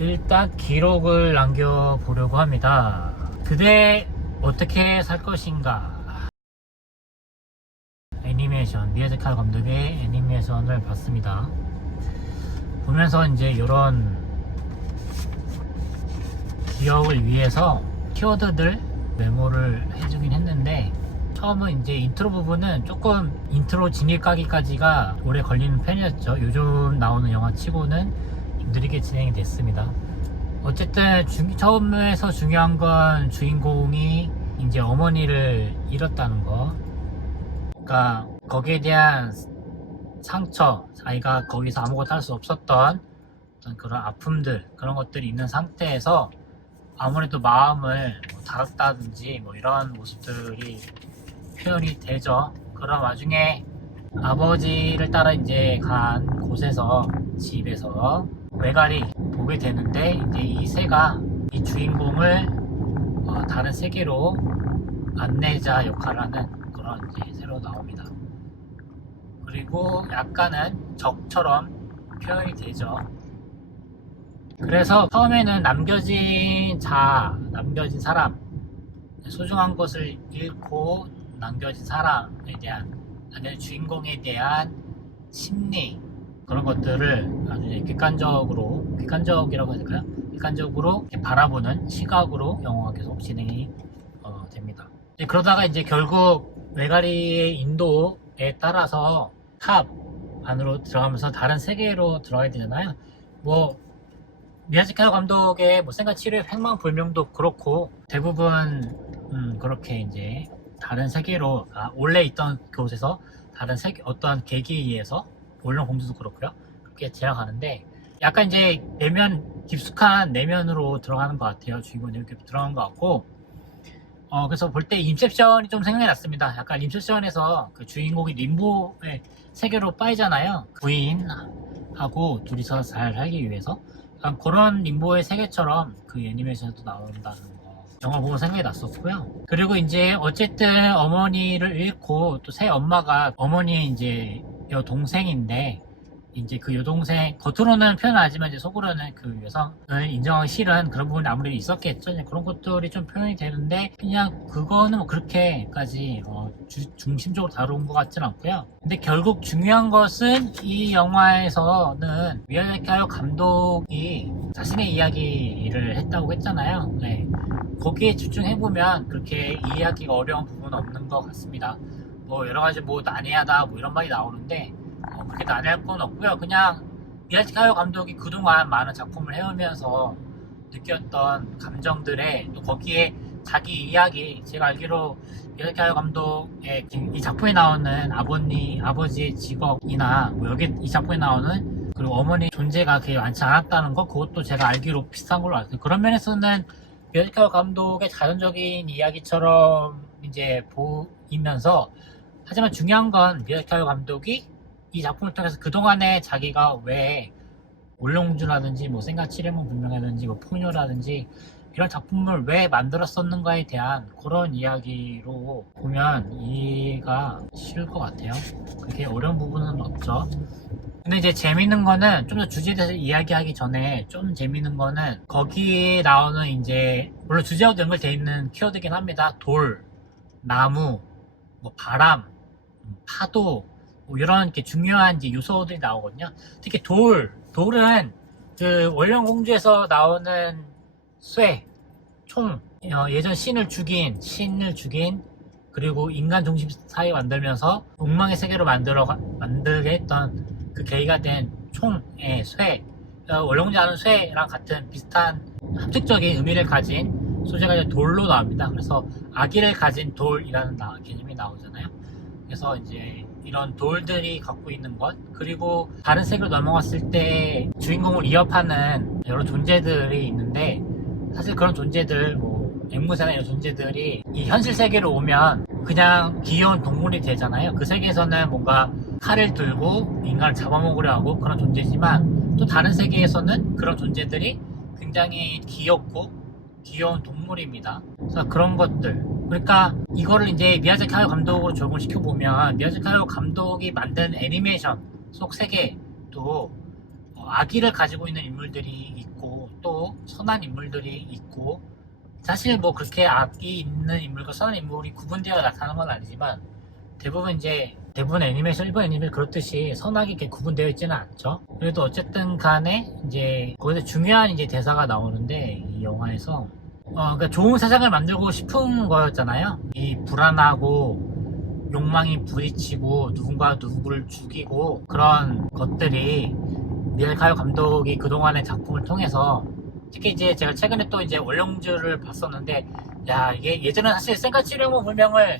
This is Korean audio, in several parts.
일단 기록을 남겨보려고 합니다. 그대 어떻게 살 것인가? 애니메이션, 미야자키 하야 감독의 애니메이션을 봤습니다. 보면서 이제 이런 기억을 위해서 키워드들 메모를 해주긴 했는데, 처음은 이제 인트로 부분은 조금 인트로 진입 가기까지가 오래 걸리는 편이었죠. 요즘 나오는 영화 치고는 느리게 진행이 됐습니다. 어쨌든 처음에서 중요한 건 주인공이 이제 어머니를 잃었다는 거. 그러니까 거기에 대한 상처, 자기가 거기서 아무것도 할 수 없었던 어떤 그런 아픔들, 그런 것들이 있는 상태에서 아무래도 마음을 다뤘다든지 뭐 이런 모습들이 표현이 되죠. 그런 와중에 아버지를 따라 이제 간 곳에서, 집에서 외가리 보게 되는데, 이제 이 새가 이 주인공을 다른 세계로 안내자 역할을 하는 그런 이제 새로 나옵니다. 그리고 약간은 적처럼 표현이 되죠. 그래서 처음에는 남겨진 사람, 소중한 것을 잃고 남겨진 사람에 대한, 아니면 주인공에 대한 심리, 그런 것들을 아주 객관적이라고 해야 될까요? 객관적으로 바라보는 시각으로 영화가 계속 진행이 됩니다. 그러다가 이제 결국 외가리의 인도에 따라서 탑 안으로 들어가면서 다른 세계로 들어가야 되잖아요. 뭐 미야자키 하야 감독의 뭐 생각 치료의 행방불명도 그렇고, 대부분 그렇게 이제 다른 세계로, 원래 있던 곳에서 다른 세계, 어떠한 계기에 의해서, 올림공주도 그렇고요, 그렇게 제작하는데, 약간 이제 깊숙한 내면으로 들어가는 것 같아요. 주인공이 이렇게 들어가는 것 같고, 그래서 볼 때 인셉션이 좀 생각이 났습니다. 약간 인셉션에서 그 주인공이 림보의 세계로 빠지잖아요. 부인하고 둘이서 잘 살기 위해서. 약간 그런 림보의 세계처럼 그 애니메이션에도 나온다는 거, 영화 보고 생각이 났었고요. 그리고 이제 어쨌든 어머니를 잃고, 또 새 엄마가 어머니의 이제 여동생인데, 이제 그 여동생, 겉으로는 표현 안 하지만 이제 속으로는 그 여성을 인정하기 싫은 그런 부분이 아무래도 있었겠죠. 그런 것들이 좀 표현이 되는데, 그냥 그거는 뭐 그렇게까지 중심적으로 다룬 것 같지는 않고요. 근데 결국 중요한 것은 이 영화에서는 미야자키 하야 감독이 자신의 이야기를 했다고 했잖아요. 네. 거기에 집중해보면 그렇게 이해하기가 어려운 부분은 없는 것 같습니다. 뭐 여러가지 뭐 난해하다 뭐 이런 말이 나오는데, 그렇게 난해할 건 없고요. 그냥 미야자키 하야 감독이 그동안 많은 작품을 해오면서 느꼈던 감정들에, 또 거기에 자기 이야기, 제가 알기로 미야자키 하야 감독의 이 작품에 나오는 아버지의 직업이나 뭐 여기 이 작품에 나오는 그리고 어머니 존재가 그렇게 많지 않았다는 거, 그것도 제가 알기로 비슷한 걸로 알고 있어요. 그런 면에서는 미야자키 하야 감독의 자전적인 이야기처럼 이제 보이면서, 하지만 중요한 건 미야자키 하야 감독이 이 작품을 통해서 그동안에 자기가 왜 올롱주라든지 뭐 생가치레몬 분명이라든지 뭐 포뇨라든지 이런 작품을 왜 만들었었는가에 대한 그런 이야기로 보면 이해가 쉬울 것 같아요. 그렇게 어려운 부분은 없죠. 근데 이제 재밌는 거는, 좀 더 주제에 대해서 이야기하기 전에 좀 재밌는 거는, 거기에 나오는 이제 물론 주제하고 연결되어 있는 키워드긴 합니다. 돌, 나무, 뭐 바람, 파도, 뭐 이런 이렇게 중요한 이제 요소들이 나오거든요. 특히 돌은 그 월령공주에서 나오는 쇠, 총, 예전 신을 죽인, 그리고 인간 중심 사회 만들면서 엉망의 세계로 만들게 했던 그 계기가 된 총의 쇠, 월령공주 하는 쇠랑 같은 비슷한 합특적인 의미를 가진 소재가 이제 돌로 나옵니다. 그래서 아기를 가진 돌이라는 개념이 나오잖아요. 그래서 이제 이런 돌들이 갖고 있는 것, 그리고 다른 세계로 넘어갔을 때 주인공을 위협하는 여러 존재들이 있는데, 사실 그런 존재들, 뭐 앵무새나 이런 존재들이 이 현실 세계로 오면 그냥 귀여운 동물이 되잖아요. 그 세계에서는 뭔가 칼을 들고 인간을 잡아먹으려 하고 그런 존재지만, 또 다른 세계에서는 그런 존재들이 굉장히 귀여운 동물입니다. 그래서 그런 것들, 그러니까 이거를 이제 미야자키 하야 감독으로 적용시켜보면, 미야자키 하야 감독이 만든 애니메이션 속 세계도 악의를 가지고 있는 인물들이 있고 또 선한 인물들이 있고, 사실 뭐 그렇게 악이 있는 인물과 선한 인물이 구분되어 나타나는 건 아니지만 대부분 애니메이션, 일본 애니메이션 그렇듯이 선악이 이렇게 구분되어 있지는 않죠. 그래도 어쨌든 간에 이제 거기서 중요한 이제 대사가 나오는데, 이 영화에서 그러니까 좋은 세상을 만들고 싶은 거였잖아요. 이 불안하고 욕망이 부딪히고 누군가 누구를 죽이고 그런 것들이 미야카요 감독이 그동안의 작품을 통해서, 특히 이제 제가 최근에 또 이제 원룡주를 봤었는데, 야, 이게 예전에 사실 센카치룡의 불명을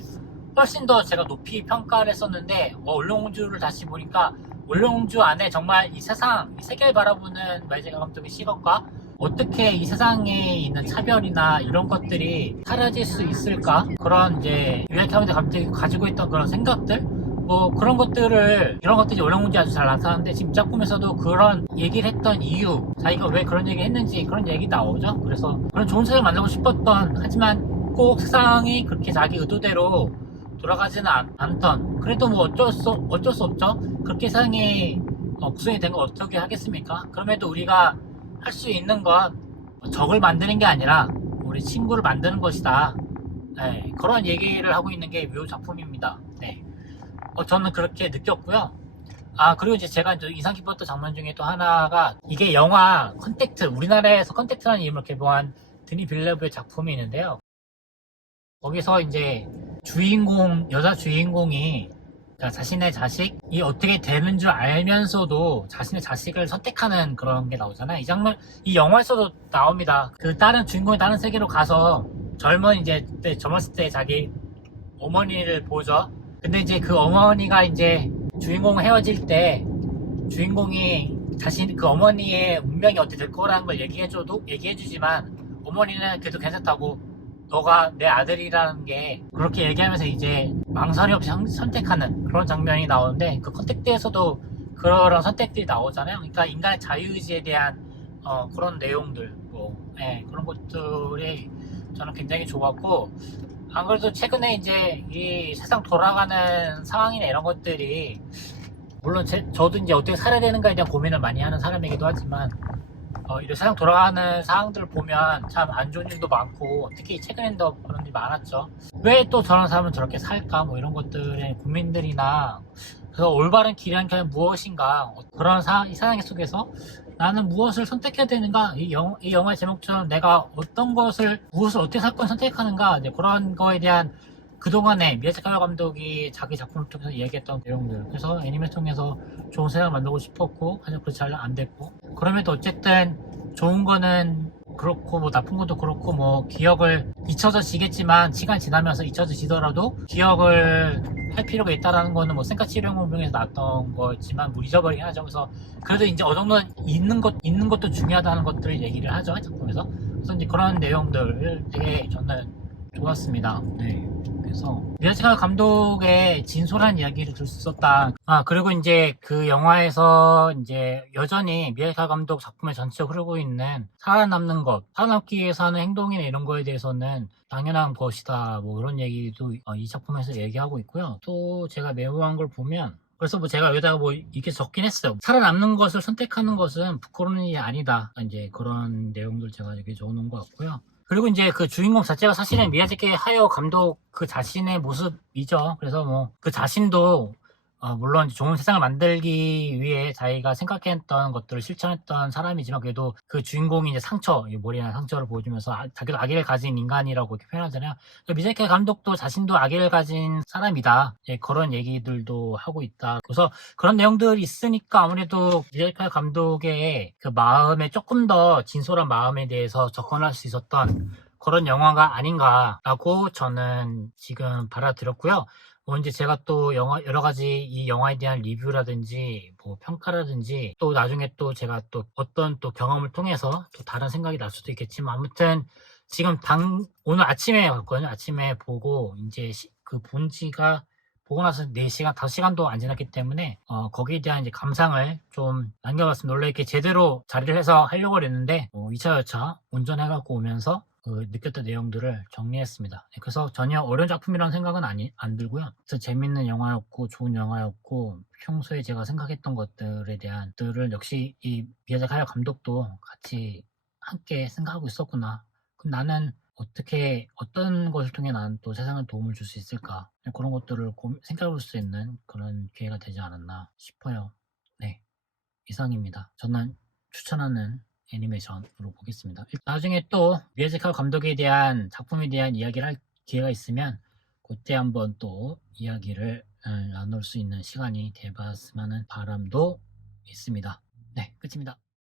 훨씬 더 제가 높이 평가를 했었는데, 원룡주를 다시 보니까 원룡주 안에 정말 이 세상, 이 세계를 바라보는 미야자키 감독의 시각과 어떻게 이 세상에 있는 차별이나 이런 것들이 사라질 수 있을까? 그런 이제 미야자키 감독이 가지고 있던 그런 생각들, 뭐 그런 것들을, 이런 것들이 원룡문제 아주 잘 나타나는데, 지금 작품에서도 그런 얘기를 했던 이유, 자기가 왜 그런 얘기 했는지 그런 얘기 나오죠. 그래서 그런 좋은 세상을 만들고 싶었던, 하지만 꼭 세상이 그렇게 자기 의도대로 돌아가지는 않던, 그래도 뭐 어쩔 수 없죠. 그렇게 세상이 구성이 된 걸 어떻게 하겠습니까? 그럼에도 우리가 할 수 있는 건 적을 만드는 게 아니라 우리 친구를 만드는 것이다. 네, 그런 얘기를 하고 있는 게 이 작품입니다. 네. 저는 그렇게 느꼈고요. 그리고 이제 제가 인상 깊었던 장면 중에 또 하나가, 이게 영화 컨택트, 우리나라에서 컨택트라는 이름으로 개봉한 드니 빌레브의 작품이 있는데요. 거기서 이제 여자 주인공이 자신의 자식이 어떻게 되는 줄 알면서도 자신의 자식을 선택하는 그런 게 나오잖아요. 이 장면, 이 영화에서도 나옵니다. 그 주인공이 다른 세계로 가서 젊었을 때 자기 어머니를 보죠. 근데 이제 그 어머니가 이제 주인공 헤어질 때, 주인공이 그 어머니의 운명이 어떻게 될 거라는 걸 얘기해주지만, 어머니는 그래도 괜찮다고, 너가 내 아들이라는 게, 그렇게 얘기하면서 이제 망설임 없이 선택하는 그런 장면이 나오는데, 그 컨택트에서도 그런 선택들이 나오잖아요. 그러니까 인간의 자유의지에 대한 그런 내용들, 그런 것들이 저는 굉장히 좋았고, 안 그래도 최근에 이제 이 세상 돌아가는 상황이나 이런 것들이, 물론 저도 이제 어떻게 살아야 되는가에 대한 고민을 많이 하는 사람이기도 하지만, 이런 세상 돌아가는 상황들을 보면 참 안 좋은 일도 많고, 특히 최근엔 더 그런 일이 많았죠. 왜 또 저런 사람은 저렇게 살까? 뭐 이런 것들의 고민들이나, 그래서 올바른 길이란 게 무엇인가? 그런 이 세상 속에서 나는 무엇을 선택해야 되는가? 이 영화의 제목처럼 내가 무엇을 어떻게 살 건 선택하는가? 이제 그런 거에 대한 그동안에 미야자키 감독이 자기 작품을 통해서 얘기했던 내용들. 그래서 애니메이션 통해서 좋은 세상을 만들고 싶었고, 하지만 그렇지 잘 안 됐고. 그럼에도 어쨌든 좋은 거는 그렇고, 뭐 나쁜 것도 그렇고, 뭐 기억을 잊혀져지겠지만, 시간이 지나면서 잊혀지더라도 기억을 할 필요가 있다라는 거는 뭐 센카치룡문명에서 나왔던 거였지만 뭐 잊어버리긴 하죠. 그래서 그래도 이제 어느 정도는 있는 것도 중요하다는 것들을 얘기를 하죠, 작품에서. 그래서 이제 그런 내용들을 되게 저는 좋았습니다. 네. 그래서 미야자키 감독의 진솔한 이야기를 들 수 있었다. 그리고 이제 그 영화에서 이제 여전히 미야자키 감독 작품에 전체적으로 흐르고 있는 살아남는 것, 살아남기 위해서 하는 행동이나 이런 거에 대해서는 당연한 것이다. 뭐 그런 얘기도 이 작품에서 얘기하고 있고요. 또 제가 메모한 걸 보면, 그래서 뭐 제가 여기다가 뭐 이렇게 적긴 했어요. 살아남는 것을 선택하는 것은 부끄러운 일이 아니다. 이제 그런 내용들 제가 이렇게 적어놓은 것 같고요. 그리고 이제 그 주인공 자체가 사실은 미야자키 하야오 감독 그 자신의 모습이죠. 그래서 뭐 그 자신도 물론 좋은 세상을 만들기 위해 자기가 생각했던 것들을 실천했던 사람이지만, 그래도 그 주인공이 이제 머리나 상처를 보여주면서 자기도 악의를 가진 인간이라고 이렇게 표현하잖아요. 미야자키 감독도 자신도 악의를 가진 사람이다. 그런 얘기들도 하고 있다. 그래서 그런 내용들이 있으니까 아무래도 미야자키 감독의 그 마음에 조금 더 진솔한 마음에 대해서 접근할 수 있었던 그런 영화가 아닌가라고 저는 지금 받아들였고요. 뭐 이제 제가 또 여러 가지 이 영화에 대한 리뷰라든지 뭐 평가라든지, 또 나중에 또 제가 또 어떤 또 경험을 통해서 또 다른 생각이 날 수도 있겠지만, 아무튼 지금 오늘 아침에 봤거든요. 아침에 보고 이제 보고 나서 4시간, 5시간도 안 지났기 때문에 거기에 대한 이제 감상을 좀 남겨봤습니다. 원래 이렇게 제대로 자리를 해서 하려고 했는데 2차 열차 운전해갖고 오면서 그 느꼈던 내용들을 정리했습니다. 네, 그래서 전혀 어려운 작품이라는 생각은 안 들고요. 그래서 재밌는 영화였고 좋은 영화였고 평소에 제가 생각했던 것들에 대한 들을 역시 이 미야자키 하야 감독도 같이 함께 생각하고 있었구나. 그럼 나는 어떻게 어떤 것을 통해 나는 또 세상에 도움을 줄 수 있을까? 그런 것들을 생각해 볼 수 있는 그런 기회가 되지 않았나 싶어요. 네, 이상입니다. 저는 추천하는 애니메이션으로 보겠습니다. 나중에 또 미야자키 하야 감독에 대한 작품에 대한 이야기를 할 기회가 있으면 그때 한번 또 이야기를 나눌 수 있는 시간이 돼봤으면 하는 바람도 있습니다. 네, 끝입니다.